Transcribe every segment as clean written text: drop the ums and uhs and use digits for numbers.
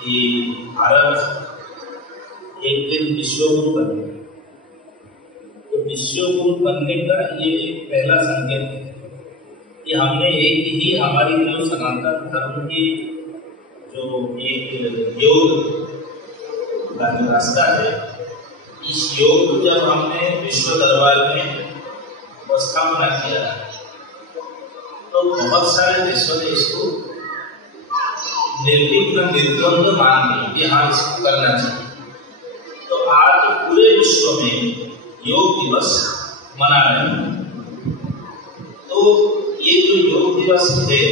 कि भारत एक दिन विश्वगुरु बने। तो विश्वगुरु बनने का ये एक पहला संकेत है कि हमने एक ही हमारी जो सनातन धर्म की जो एक योग का जो रास्ता है, इस योग को जब हमने विश्व दरबार में स्थापना किया तो बहुत सारे देशों ने इसको निर्विघ्न निर्द्वंद मान लिया कि हाँ इसको करना चाहिए। तो आज पूरे विश्व में योग दिवस मना रहे हैं। तो ये जो योग दिवस है,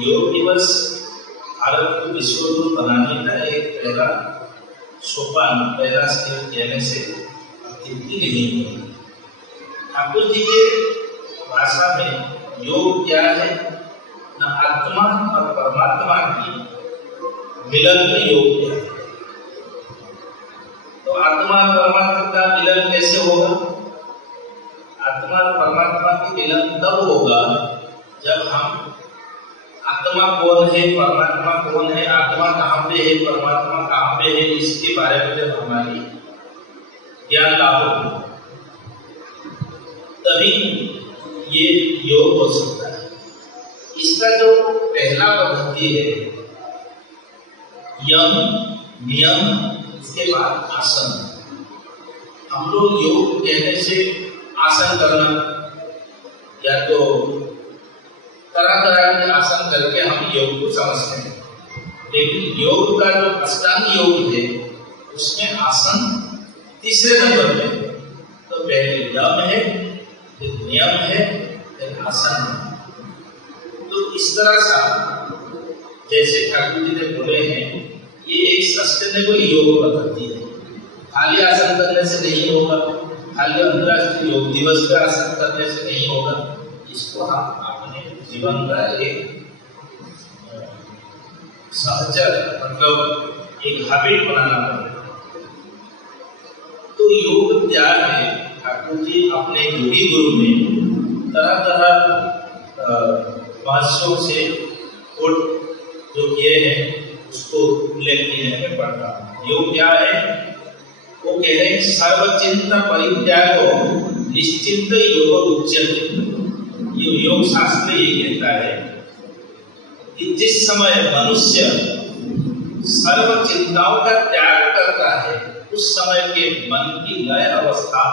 योग दिवस भारत को विश्व गुरु बनाने का एक पहला सोपान, पहला स्टेप कहने से अतिथि नहीं है। ठाकुर जी के भाषा में योग क्या है न, आत्मा और परमात्मा की मिलन में योग क्या है। तो आत्मा और परमात्मा का मिलन कैसे होगा? आत्मा और परमात्मा की मिलन तब होगा जब हम आत्मा कौन है, परमात्मा कौन है, आत्मा कहाँ पे है, परमात्मा कहाँ पे है, इसके बारे में जब हमारी ज्ञान लाभ होगा तभी ये योग हो सकता है। इसका जो पहला पद्धति है यम नियम, इसके बाद आसन। हम लोग योग कहने से आसन करना या तो तरह तरह के आसन करके हम योग को समझते हैं, लेकिन योग का जो अष्टांग योग है उसमें आसन तीसरे नंबर पे। तो पहले यम है, फिर नियम है, फिर आसन है। तो इस तरह सा जैसे ठाकुर जी ने बोले हैं, ये एक सस्टेनेबल योग पद्धति है। खाली आसन करने से नहीं होगा, खाली अंतर्राष्ट्रीय योग दिवस का आसन करने से नहीं होगा। इसको हम अपने जीवन का एक सहचर मतलब एक हैबिट बनाना पड़ेगा। तो योग त्याग में ठाकुर जी अपने योगी गुरु में तरह तरह भाष्यों से जो किए हैं उसको उल्लेख किए हैं, मैं पढ़ता हूँ। योग क्या है? वो कह रहे हैं सर्वचिंता परित्यागो निश्चिंत योग उच्यते। ये योग शास्त्र ये कहता है कि जिस समय मनुष्य सर्व चिंताओं का त्याग करता है उस समय के मन की लय अवस्था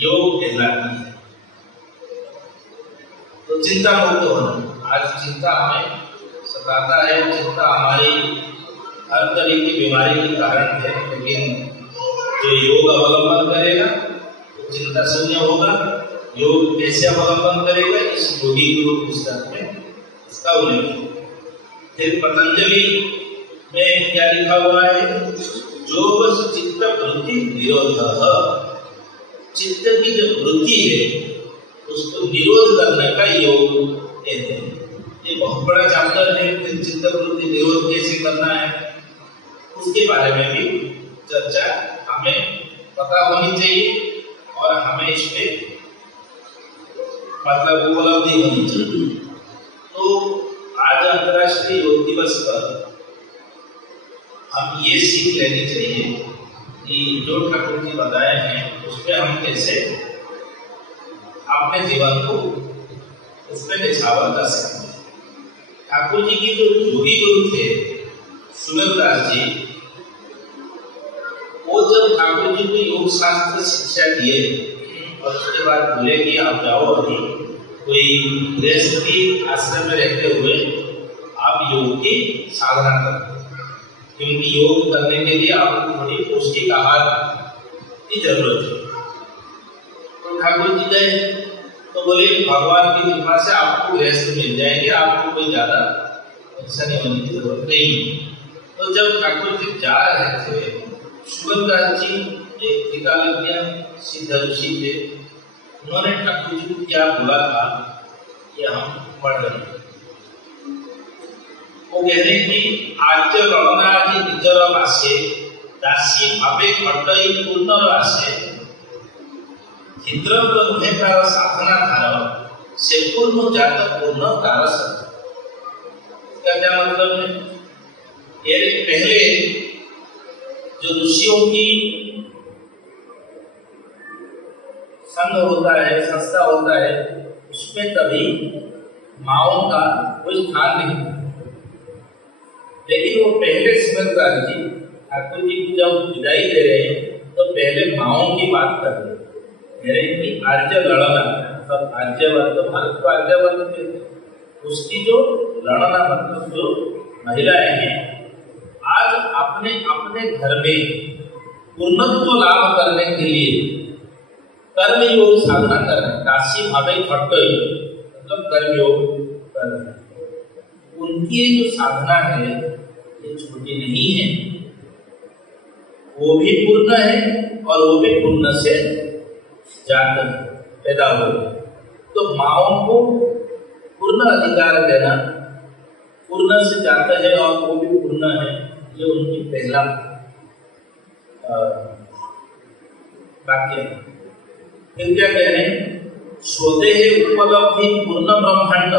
योग कहलाती है। तो चिंता मुक्त होना। आज चिंता हमें सताता है, चिंता हमारी हर तरह की बीमारी के कारण है, लेकिन जो योग अवलंबन करेगा तो चिंता शून्य होगा। योग कैसे अवलंबन करेगा, इस योगी गुरु पुस्तक में इसका उल्लेख है। फिर पतंजलि में क्या लिखा हुआ है? योग चित्त वृत्ति निरोध। चित्त की जो वृत्ति है उसको निरोध करने का योग कहते हैं। ये बहुत बड़ा चैप्टर है। फिर चित्त वृत्ति निरोध कैसे करना है उसके बारे में भी चर्चा हमें पता होनी चाहिए और हमें इसमें मतलब उपलब्धि होनी चाहिए। तो आज अंतर्राष्ट्रीय योग दिवस पर हम ये सीख लेनी चाहिए कि जो ठाकुर जी बताए हैं उस पर हम कैसे अपने जीवन को उस पर निछावर कर सकते हैं। ठाकुर जी की जो योगी गुरु थे सुमेरदास जी, वो जब ठाकुर जी को योग शास्त्र शिक्षा दिए और उसके बाद बोले कि आप जाओ अभी कोई गृहस्थ की आश्रम में रहते हुए आप योग की साधना करें, क्योंकि योग करने के लिए आपको थोड़ी पौष्टिक आहार की जरूरत है। तो ठाकुर जी गए तो बोले भगवान की कृपा से आपको गृहस्थ मिल जाएंगे, आपको कोई ज्यादा परेशानी होने की जरूरत नहीं। तो जब ठाकुर जी जा रहे थे, सुगंधदास जी एक टीकालज्ञ सिद्ध ऋषि थे, उन्होंने ठाकुर जी को क्या बोला था कि हम पढ़ रहे हैं। वो कह रहे हैं कि आद्य गणनादि निजर भाष्ये दासी भावे घटई पूर्ण राशे चित्र कार साधना धार से पूर्ण जात पूर्ण कारस। क्या क्या मतलब है ये पहले जो ऋषियों की संघ होता है, संस्था होता है, उसमें कभी माओ का कोई स्थान नहीं था। लेकिन वो पहले सुरेंद्र जी ठाकुर जी को जब विदाई दे रहे हैं तो पहले माओ की बात कर रहे हैं, कह रहे हैं कि आर्य लड़ना, मतलब आर्यवर्त, तो भारत को आर्यवर्त कहते हैं, उसकी जो लड़ना मतलब जो महिलाएं हैं आज अपने अपने घर में पूर्णत्व लाभ करने के लिए कर्म योग साधना कर रहे हैं। काशी भावे खट्टोई मतलब कर्म योग कर रहे हैं। उनकी जो साधना है ये छोटी नहीं है, वो भी पूर्ण है और वो भी पूर्ण से जाकर पैदा हुए। तो माओ को पूर्ण अधिकार देना, पूर्ण से जाता है और वो भी पूर्ण है, ये उनकी पहला वाक्य है। फिर क्या कह रहे हैं, स्वदेह उपलब्धि पूर्ण ब्रह्मांड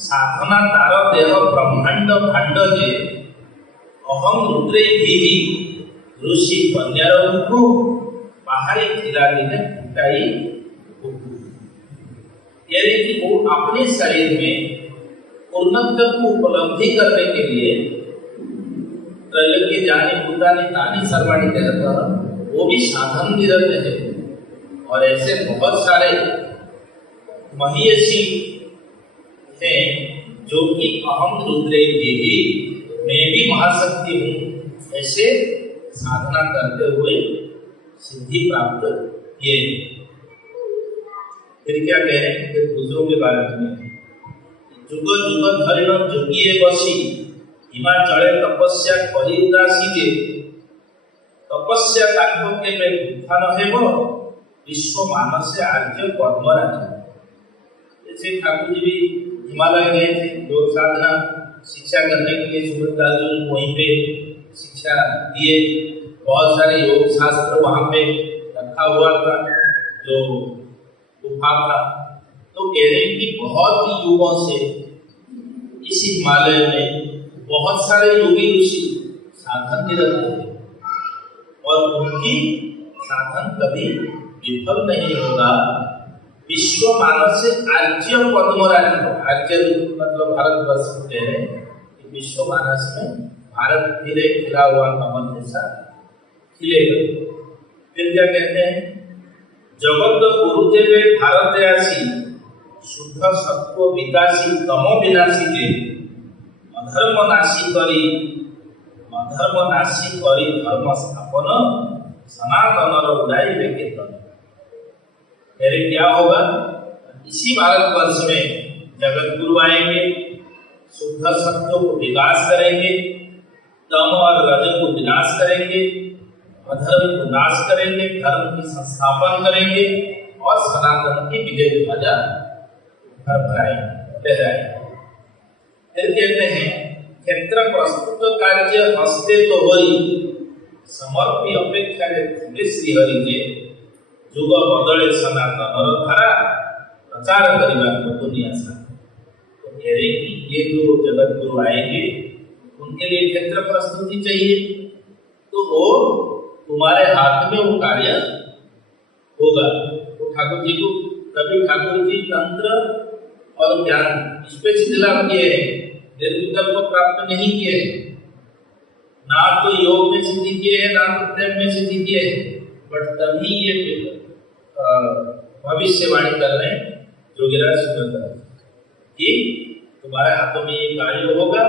साधना तार देह ब्रह्मांड भांड जे अहम रुद्रे भी ऋषि कन्यार मुखु बाहरी खिलाड़ी ने फुटाई। यानी कि वो अपने शरीर में पूर्णत्व को उपलब्धि करने के लिए त्रैलोक्य जानी भूतानी तानी सर्वाणी कहता वो भी साधन निरत है। और ऐसे बहुत सारे महिषी हैं जो कि अहम रुद्रे देवी, मैं भी महाशक्ति हूँ, ऐसे साधना करते हुए सिद्धि प्राप्त किए। फिर क्या कह रहे हैं, फिर दूसरों के बारे में, जुग जुग धरिण जोगिए बसी हिमाचले तपस्या करी उदासी जे तपस्या तात्पर्य में उत्थान हेब विश्व मानस आर्य कर्म राजा। जैसे ठाकुर जी भी हिमालय गए थे योग साधना शिक्षा करने के लिए, सुभद्रा जी वहीं पे शिक्षा दिए। बहुत सारे योग शास्त्र वहाँ पे रखा हुआ था जो गुफा था। तो कह रहे हैं कि बहुत ही युगों से इस हिमालय में बहुत सारे योगी ऋषि साधन निरत थे और उनकी साधन कभी विफल नहीं होगा। विश्व मानस से आर्य पद्मराज, आर्य मतलब भारतवर्ष कह रहे हैं कि विश्व मानस में भारत धीरे खिला हुआ कमल जैसा खिलेगा। फिर क्या कहते हैं, जगत गुरुदेवे भारत आसी शुद्ध सत्व विकासी तमो विनाशी जे अधर्म नाशी करी धर्म स्थापन सनातन उड़ाई वेकेतन। क्या होगा, इसी भारतवर्ष में जगत गुरु आएंगे, शुद्ध सत्व को विकास करेंगे, तम और रज को विनाश करेंगे, अधर्म को नाश करेंगे, धर्म की संस्थापन करेंगे और सनातन की विजय ध्वजा लहराएंगे। फिर कहते हैं, क्षेत्र प्रस्तुत कार्य हस्ते तो होई समर्पी अपेक्षा श्रीहरि जे जुग बदले सनातन धारा प्रचार करने को दुनिया सा। तो कह रहे कि ये जो जगत गुरु आएंगे उनके लिए क्षेत्र प्रस्तुति चाहिए, तो वो तुम्हारे हाथ में वो कार्य होगा। तो ठाकुर जी को कभी ठाकुर जी तंत्र और ज्ञान इस पे सिद्ध लाभ किए हैं, निर्विकल्प प्राप्त नहीं किए हैं, ना तो योग में सिद्धि किए हैं ना तो प्रेम में सिद्धि किए हैं, बट तभी ये भविष्यवाणी कर रहे हैं जोगिराज सुंदर कि तुम्हारे हाथों में ये कार्य होगा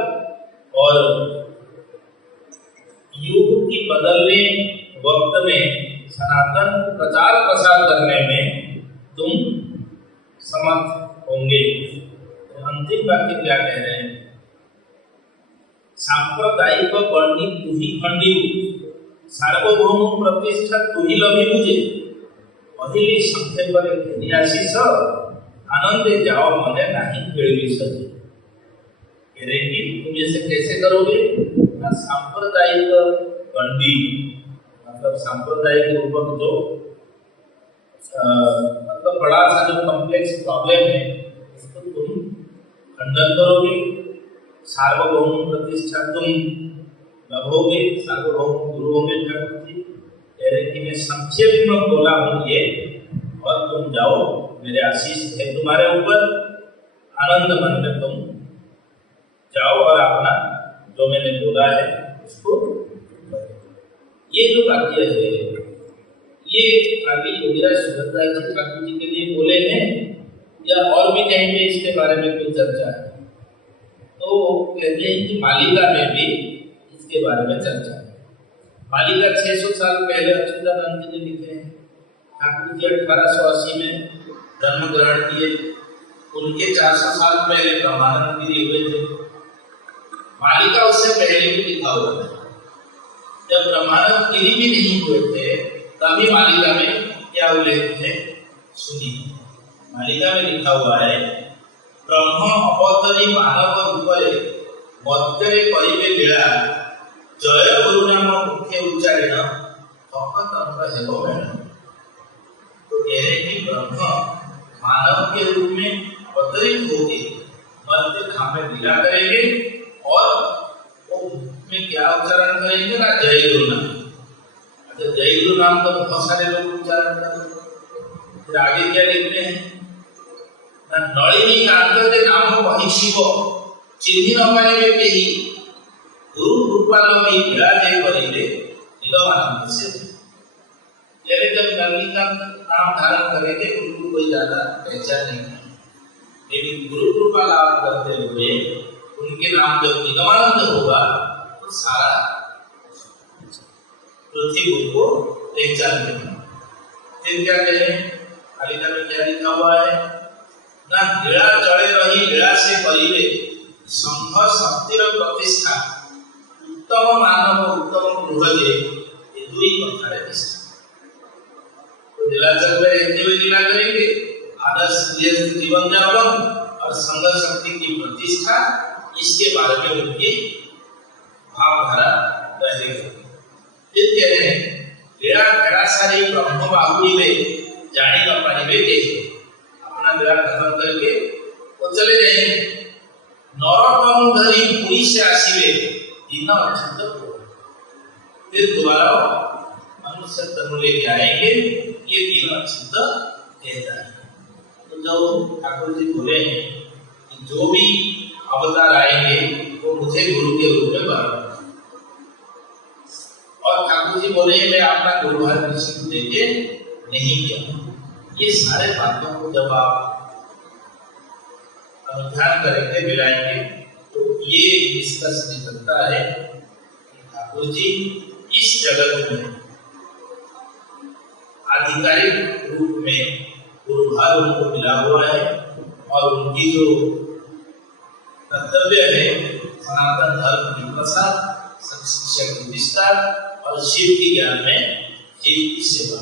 और युग की बदलने वक्त में सनातन प्रचार प्रसार करने में तुम समर्थ होंगे। तो अंतिम वाक्य क्या कह रहे हैं, सांप्रदायिक गणनी तू ही खंडी सार्वभौम प्रतिष्ठा तू ही लभी मुझे पहली संख्या पर न्यासी आनंदे जाओ मने नहीं केळवी सके। कह रहे कि तुम ऐसे कैसे करोगे, ना सांप्रदायिक गंडी मतलब सांप्रदायिक रूप जो मतलब बड़ा सा जो कॉम्प्लेक्स प्रॉब्लम है उसको तुम खंडन करोगे, सार्वभौम प्रतिष्ठा तुम नभोगे सार्वभौम गुरु होंगे ठाकुर जी। कह रहे कि मैं संक्षेप में बोला हूँ ये, और तुम जाओ, मेरे आशीष है तुम्हारे ऊपर, आनंद मन में तुम जाओ और अपना जो मैंने बोला है उसको। ये जो वाक्य है ये आगे योगीराज सुभद्रा जी ठाकुर जी के लिए बोले हैं या और भी कहीं पे इसके बारे में कोई चर्चा है? तो कहते हैं कि मालिका में भी इसके बारे में चर्चा है। मालिका 600 साल पहले अच्युतानंद जी ने लिखे हैं। ठाकुर जी 1880 में जन्म ग्रहण किए, उनके 400 साल पहले ब्रह्मानंद गिरी हुए थे। मालिका उससे पहले भी लिखा हुआ है। जब ब्रह्मानंद गिरी भी नहीं हुए थे तभी मालिका में क्या उल्लेख है सुनिए। मालिका में लिखा हुआ है, ब्रह्म अवतरी मानव रूपरे मध्यरे करिबे लीला, जय गुरु नाम मुख्य उच्चारण भक्त अंग हेलो मैडम। तो कह रहे कि ब्रह्म मानव के रूप में अवतरित होके मध्य धाम में लीला करेंगे और वो में क्या उच्चारण करेंगे ना, जय गुरु नाम। अच्छा, जय गुरु नाम तो बहुत सारे लोग उच्चारण करते। फिर आगे क्या लिखते हैं ना, नलिनी कांतते नाम वही शिव चिन्हि न पाइबे केही, गुरु कृपाल में विराजे करिले नीलवानंद से। यानी जब नलिनी का नाम धारण करेंगे उनको कोई ज्यादा पहचान नहीं है, लेकिन गुरु कृपा लाभ करते हुए उनके नाम जब नीलवानंद होगा तो सारा पृथ्वी को पहचान लेगा। फिर क्या कहें, मालिका में क्या लिखा हुआ है ना, लीला चढ़े रही लीला से करिबे संघ शक्तिर प्रतिष्ठा, उत्तम मानव उत्तम गृहजे ये दुई कथारे दिशा। तो लीला चल में रहते हुए लीला करेंगे, आदर्श जीवन यापन और संघ शक्ति की प्रतिष्ठा, इसके बारे में उनकी भावधारा रहेगी। फिर कह रहे हैं, लीला खड़ा सारी ब्रह्म बाहुली में जाने का पाइबे के, अपना लीला खत्म करके वो चले जाएंगे। नौरतम धरी पुरी से आसीवे दीना अच्युत हो, फिर दोबारा मनुष्य तनु लेके आएंगे, ये दीना अच्युत कहता है। तो जो ठाकुर जी बोले हैं कि जो भी अवतार आएंगे वो मुझे गुरु के रूप में बना, और ठाकुर जी बोले मैं अपना गुरु भार किसी को देके नहीं किया। ये सारे बातों को जब आप अनुध्यान करेंगे मिलाएंगे तो ये निष्कर्ष निकलता है कि ठाकुर जी इस जगत में आधिकारिक रूप में गुरु भार उनको मिला हुआ है, और उनकी जो कर्तव्य है सनातन धर्म की प्रसार, शिक्षा की विस्तार और शिव की ज्ञान में जीव की सेवा।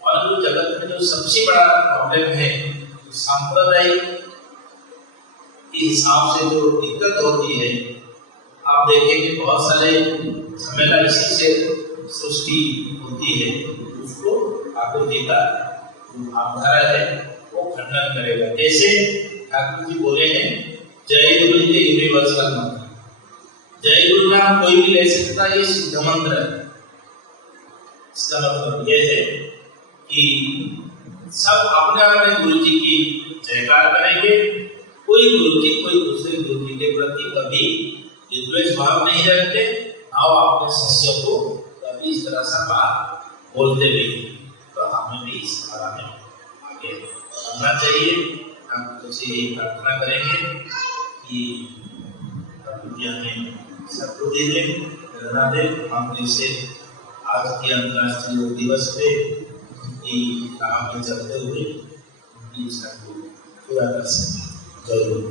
और जो जगत में जो सबसे बड़ा प्रॉब्लम है, तो सांप्रदायिक के हिसाब से जो दिक्कत होती है, आप देखेंगे बहुत सारे झमेला इसी से सृष्टि होती है, उसको ठाकुर जी का भावधारा है वो खंडन करेगा। जैसे ठाकुर जी बोले हैं, जय गुरु जी यूनिवर्सल मंत्र, जय गुरु नाम कोई भी ले सकता है, ये सिद्ध मंत्र है। इसका मतलब यह है कि सब अपने अपने गुरु जी की जयकार करेंगे। कोई गुरु जी कोई दूसरे गुरु जी के प्रति कभी विद्वेष भाव नहीं रखते, और अपने शिष्य को कभी इस तरह से बात बोलते भी। तो हमें भी इस बारे में आगे बढ़ना चाहिए। हम तुझसे यही प्रार्थना करेंगे कि हमें सद्बुद्धि दे, प्रेरणा दे। हम जैसे आज के अंतर्राष्ट्रीय योग दिवस पे की राह में चलते हुए उनकी इच्छा को पूरा कर सकें। जरूर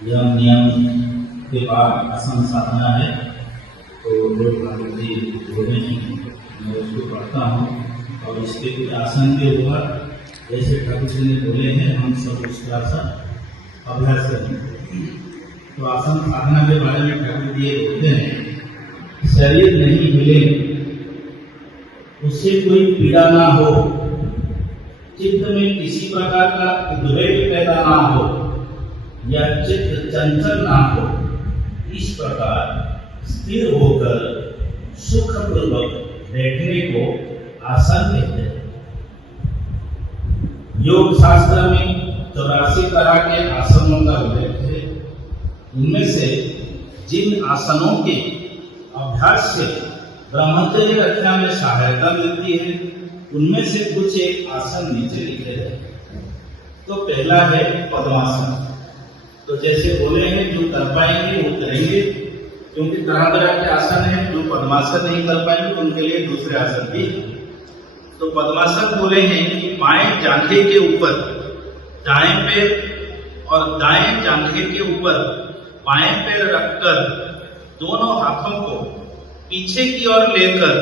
यह नियम के बाद आसन साधना है, तो लोग ठाकुर जी बोले हैं, मैं उसको पढ़ता हूँ और इसके कुछ आसन के ऊपर जैसे ठाकुर जी ने बोले हैं हम सब उसका अभ्यास करें। तो आसन साधना के बारे में ठाकुर जी ये बोलते हैं, शरीर नहीं हिले उससे कोई पीड़ा ना हो, चित्त में किसी प्रकार का उद्वेग पैदा ना हो, या चित्त चंचल ना हो, इस प्रकार स्थिर होकर सुखपूर्वक बैठने को आसन कहते हैं। योग शास्त्र में 84 तरह के आसनों का उल्लेख है। उनमें से जिन आसनों के अभ्यास से ब्रह्मचर्य रक्षा में सहायता मिलती है, उनमें से कुछ एक आसन नीचे लिखे हैं। तो पहला है पद्मासन। तो जैसे बोले हैं, जो कर पाएंगे वो करेंगे, क्योंकि तरह तरह के आसन हैं। जो पद्मासन नहीं कर पाएंगे उनके लिए दूसरे आसन भी। तो पद्मासन बोले हैं कि बाएं जांघे के ऊपर दाएं पैर और दाएं जांघे के ऊपर बाएं पैर रखकर दोनों हाथों को पीछे की ओर लेकर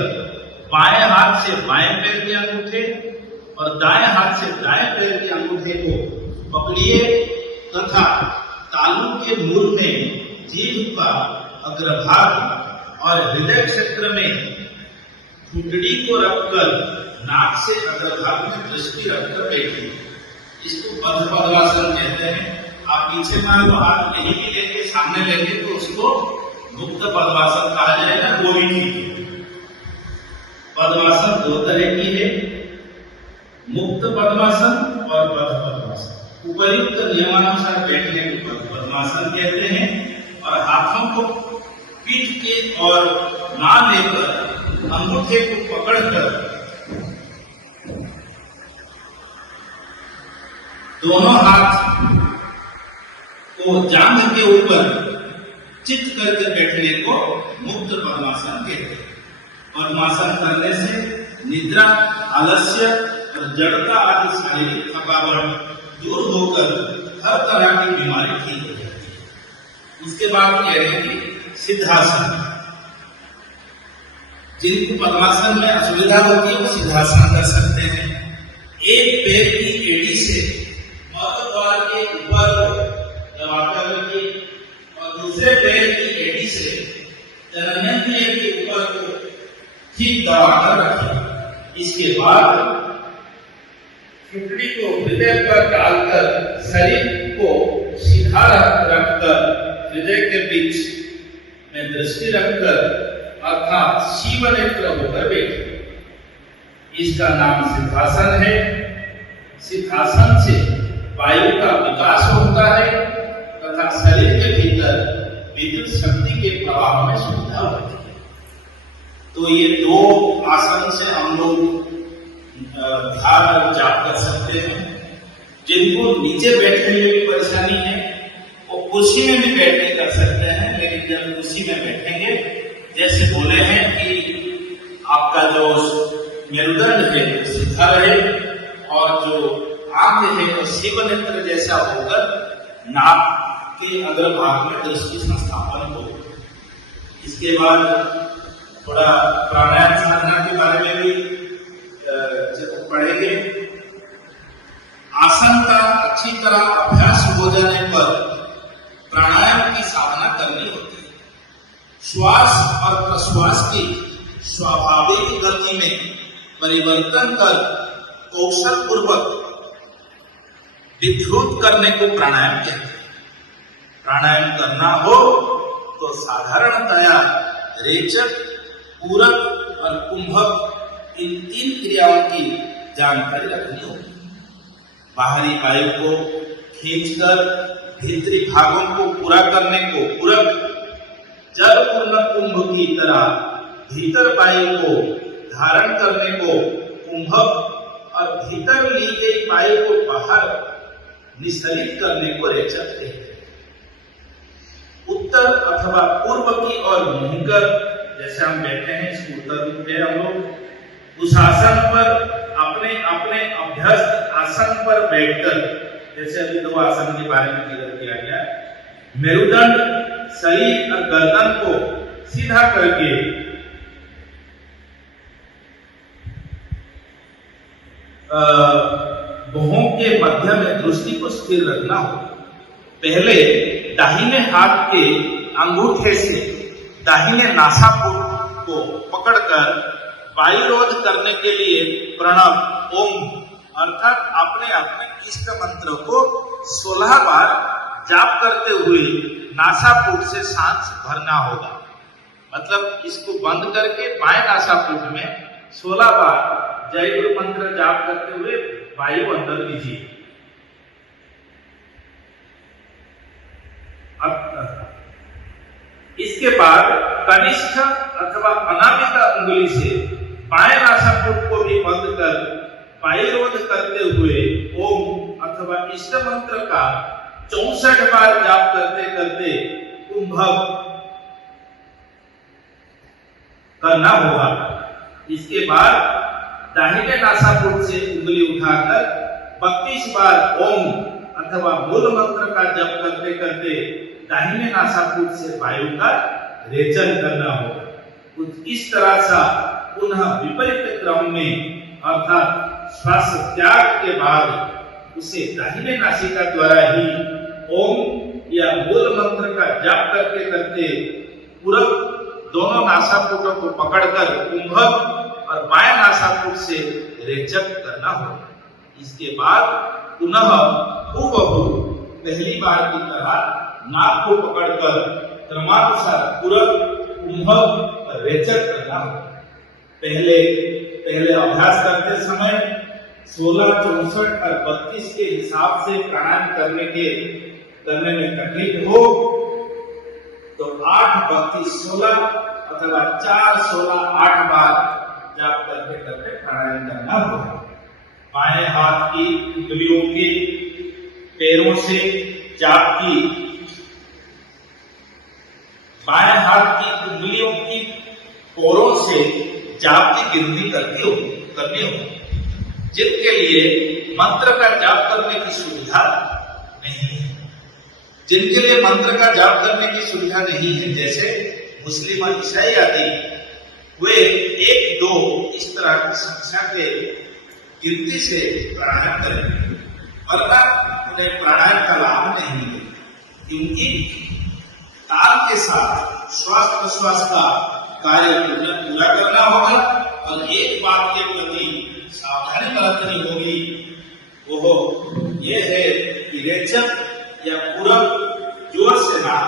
बाएं हाथ से बाएं पैर के अंगूठे और दाएं हाथ से दाएं पैर के अंगूठे को पकड़िए तथा तालू के मूल में जीभ का अग्रभाग और हृदय क्षेत्र में घुटड़ी को रखकर नाक से अग्रभाग में दृष्टि रखकर बैठिए। इसको पद्मासन कहते हैं। आप पीछे मान लो हाथ नहीं भी लेंगे, सामने लेंगे तो उसको मुक्त पद्मासन कहा जाएगा। वो ही ठीक है। पद्मासन दो तरह की है, मुक्त पद्मासन और बद्ध पद्मासन। उपर्युक्त नियमानुसार बैठने को पद्मासन कहते हैं और हाथों को पीठ के और ना लेकर अंगूठे को पकड़कर दोनों हाथ को जांघ के ऊपर चित करके बैठने को मुक्त पद्मासन कहते हैं। पद्मासन करने से निद्रा, आलस्य और जड़ता आदि शारीरिक थकावट दूर होकर हर तरह की बीमारी ठीक हो जाती है। उसके बाद कह रहे हैं कि सिद्धासन। जिनको पद्मासन में असुविधा होती है वो सिद्धासन कर सकते हैं। एक पैर की एड़ी से मध्य द्वार के ऊपर दबाकर रखिए और दूसरे पैर की एड़ी से जननेंद्रिय के ऊपर को ठीक दबाकर रखिए। इसके बाद घुटड़ी को हृदय पर डालकर शरीर को सीधा रखकर हृदय के बीच में दृष्टि रखकर अर्थात शिव नेत्र होकर बैठिए। इसका नाम सिद्धासन है। सिद्धासन से वायु का विकास होता है तथा शरीर के भीतर विद्युत शक्ति के प्रवाह में सुविधा होती है। तो ये दो आसन से हम लोग ध्यान और जाप कर सकते हैं। जिनको नीचे बैठने में भी परेशानी है वो कुर्सी में भी बैठ के कर सकते हैं, लेकिन जब कुर्सी में बैठेंगे, जैसे बोले हैं कि आपका जो मेरुदंड है सीधा रहे और जो आंख है वो शिव नेत्र जैसा होकर नाक के अग्रभाग में दृष्टि संस्थापन हो। इसके बाद थोड़ा प्राणायाम साधना के बारे में भी पढ़ेंगे। आसन का अच्छी तरह अभ्यास हो जाने पर प्राणायाम की साधना करनी होती है। श्वास और प्रश्वास की स्वाभाविक गति में परिवर्तन कर कौशल पूर्वक विद्युत करने को प्राणायाम कहते हैं। प्राणायाम करना हो तो साधारणतया रेचक, पूरक और कुंभक इन तीन क्रियाओं की जानकारी रखनी होगी। बाहरी वायु को खींचकर भीतरी भागों को पूरा करने को पूरक, जल पूर्ण कुंभ की तरह भीतर वायु को धारण करने को कुंभक और भीतर ली गई वायु को बाहर निस्खलित करने को रेचक कहते हैं। उत्तर अथवा पूर्व की ओर मुड़कर जैसे हम बैठे हैं, इसको उत्तर में हम लोग उस आसन पर अपने अपने अभ्यस्त आसन पर बैठकर, जैसे अभी दो आसन के बारे में जिक्र किया गया, मेरुदंड, शरीर और गर्दन को सीधा करके भुहों के मध्य में दृष्टि को स्थिर रखना हो। पहले दाहिने हाथ के अंगूठे से दाहिने नासापुर को पकड़कर वायुरोध करने के लिए प्रणव ओम अर्थात अपने अपने इष्ट मंत्र को 16 बार जाप करते हुए नासापुट से सांस भरना होगा। मतलब इसको बंद करके बाएं नासापुट में 16 बार जय गुरु मंत्र जाप करते हुए वायु अंदर लीजिए। इसके बाद कनिष्ठ अथवा अनामिका उंगली से बाएं नासापुट को भी बंद कर वायुरोध करते हुए ओम अथवा इष्ट मंत्र का 64 बार जाप करते करते कुंभक करना होगा। इसके बाद दाहिने नासापुट से उंगली उठाकर 32 बार ओम अथवा मूल मंत्र का जप करते करते दाहिने नासापुट से वायु का रेचन करना होगा। कुछ इस तरह से पुनः विपरीत क्रम में अर्थात श्वास त्याग के बाद उसे दाहिने नासिका द्वारा ही ओम या मूल मंत्र का जाप करते करते पूरा दोनों नासापुटों को पकड़कर कुंभक और बाएं नासापुट से रेचक करना होगा। इसके बाद पुनः हूबहू पहली बार की तरह नाक को पकड़कर क्रमानुसार पूरा कुंभक और रेचक करना होगा। पहले अभ्यास करते समय 16, 64 और 32 के हिसाब से प्राणायाम करने में तकलीफ हो तो 8, 32, 16 अथवा 4, 16, 8 बार जाप करते करते प्राणायाम करना होगा। बाएं हाथ की उंगलियों के पैरों से जाप की बाएं हाथ की उंगलियों की पैरों से जाप की गिनती करनी होगी। जिनके लिए मंत्र का जाप करने की सुविधा नहीं है, जिनके लिए मंत्र का जाप करने की सुविधा नहीं है, जैसे मुस्लिम और ईसाई आदि, वे 1, 2 इस तरह की संख्या के गिनती से प्राणायाम करेंगे, वरना उन्हें प्राणायाम का लाभ नहीं है, क्योंकि ताल के साथ श्वास प्रश्वास का कार्य पूरा करना होगा और एक बात के प्रति सावधानी बरतनी होगी, वो ये है कि रेचक या पूरक जोर से ना।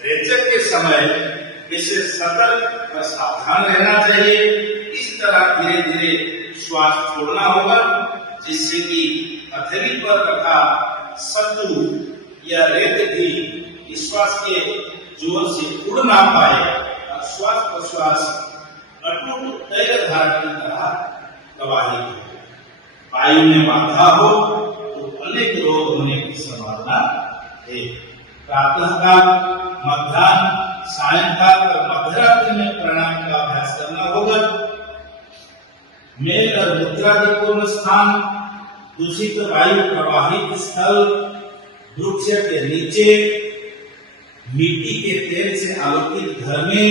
रेचक के समय इसे सतर्क और सावधान रहना चाहिए। इस तरह धीरे धीरे श्वास छोड़ना होगा, जिससे कि हथेली पर रखा सत्तू या रेत भी श्वास के जोर से उड़ ना पाए और श्वास प्रश्वास अटूट तैरधार की तरह प्रवाहित हो। वायु में बाधा हो तो अनेक रोग होने की संभावना है। प्रातःकाल, मध्याह्न, सायंकाल और मध्यरात्रि में प्राणायाम का अभ्यास करना होगा। मेल और मूत्रादिपूर्ण स्थान, दूषित वायु प्रवाहित स्थल, वृक्ष के नीचे, मिट्टी के तेल से आलोकित घर में,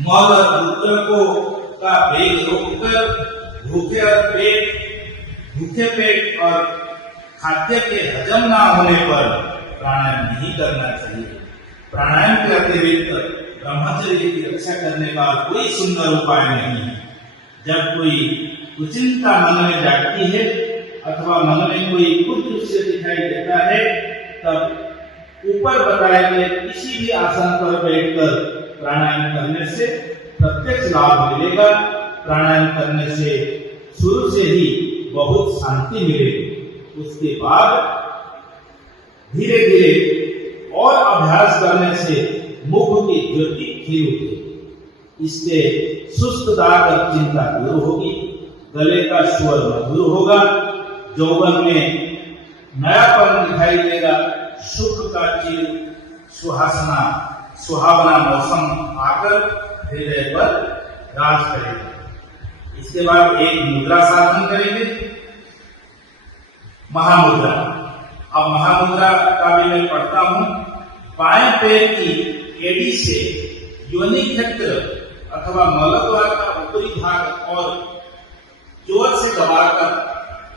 मल और मूत्र को का वेग रोककर भूखे पेट और खाद्य के हजम ना होने पर प्राणायाम नहीं करना चाहिए। प्राणायाम के अतिरिक्त ब्रह्मचर्य की रक्षा करने का कोई सुंदर उपाय नहीं है। जब कोई कुचिंता मन में जागती है अथवा मन में कोई कुछ दृश्य दिखाई देता है, तब ऊपर बताए गए किसी भी आसन पर बैठकर प्राणायाम करने से प्रत्यक्ष लाभ मिलेगा। प्राणायाम करने से शुरू से ही बहुत शांति मिलेगी। उसके बाद धीरे धीरे और अभ्यास करने से मुख की ज्योति खिल उठेगी। इससे सुस्त दाग और चिंता दूर होगी, गले का स्वर मधुर होगा, यौवन में नयापन दिखाई देगा, सुख का चिर सुहावना मौसम आकर हृदय पर राज करेगा। इसके बाद एक मुद्रा साधन करेंगे, महामुद्रा। अब महामुद्रा का भी मैं पढ़ता हूं। बाएं पैर की एड़ी से योनि क्षेत्र अथवा मलद्वार का ऊपरी भाग और जोर से दबाकर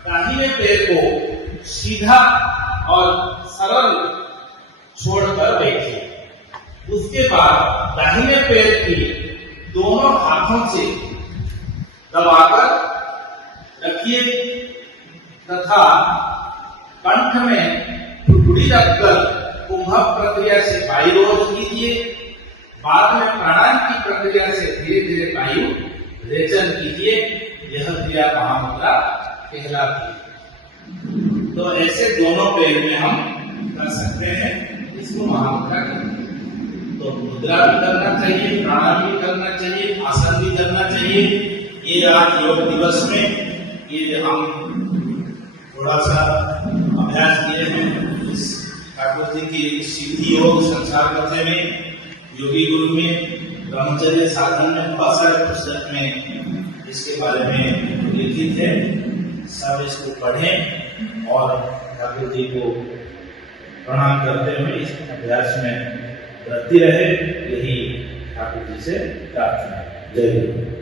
दाहिने पैर को सीधा और सरल छोड़कर बैठिए। उसके बाद दाहिने पैर की दोनों हाथों से दबाकर रखिए तथा कंठ में गुड़ी रखकर कुंभक प्रक्रिया से वायु रोध कीजिए। बाद में प्राणायाम की प्रक्रिया से धीरे धीरे वायु रेचन कीजिए। यह क्रिया महामुद्रा कहलाती है। तो ऐसे दोनों पैर में हम कर सकते हैं, इसको महामुद्रा कहते हैं। तो मुद्रा भी करना चाहिए, प्राणायाम भी करना चाहिए, आसन भी करना चाहिए। ये आज योग दिवस में ये हम थोड़ा सा अभ्यास किए हैं। इस ठाकुर जी की सिद्धि योग संसार कथन में, योगी गुरु में, ब्रह्मचर्य साधन में बहुत सारे पुस्तक में इसके बारे में लिखित है। सब इसको पढ़ें और ठाकुर जी को प्रणाम करते हुए इस अभ्यास में करती रहे। यही ठाकुर जी से प्रार्थना है। जय गुरु।